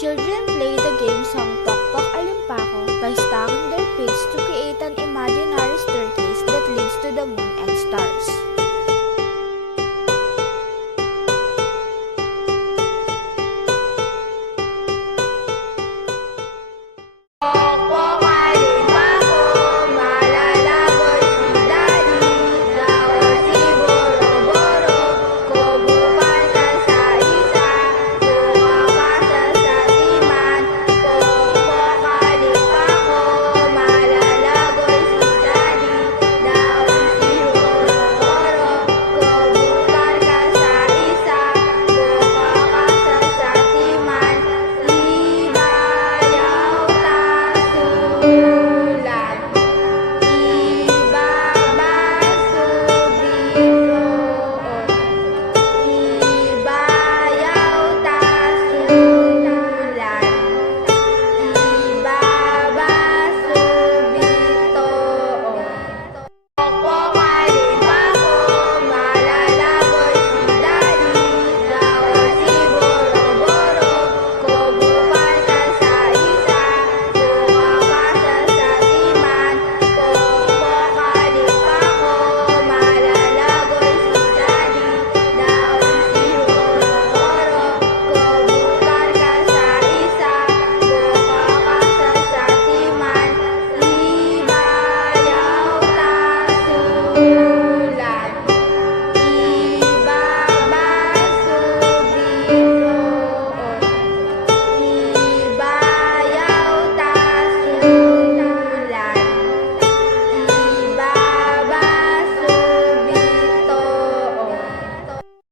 Children play the game song Pokpok Alimpako by stacking their feet to create an imaginary staircase that leads to the moon and stars.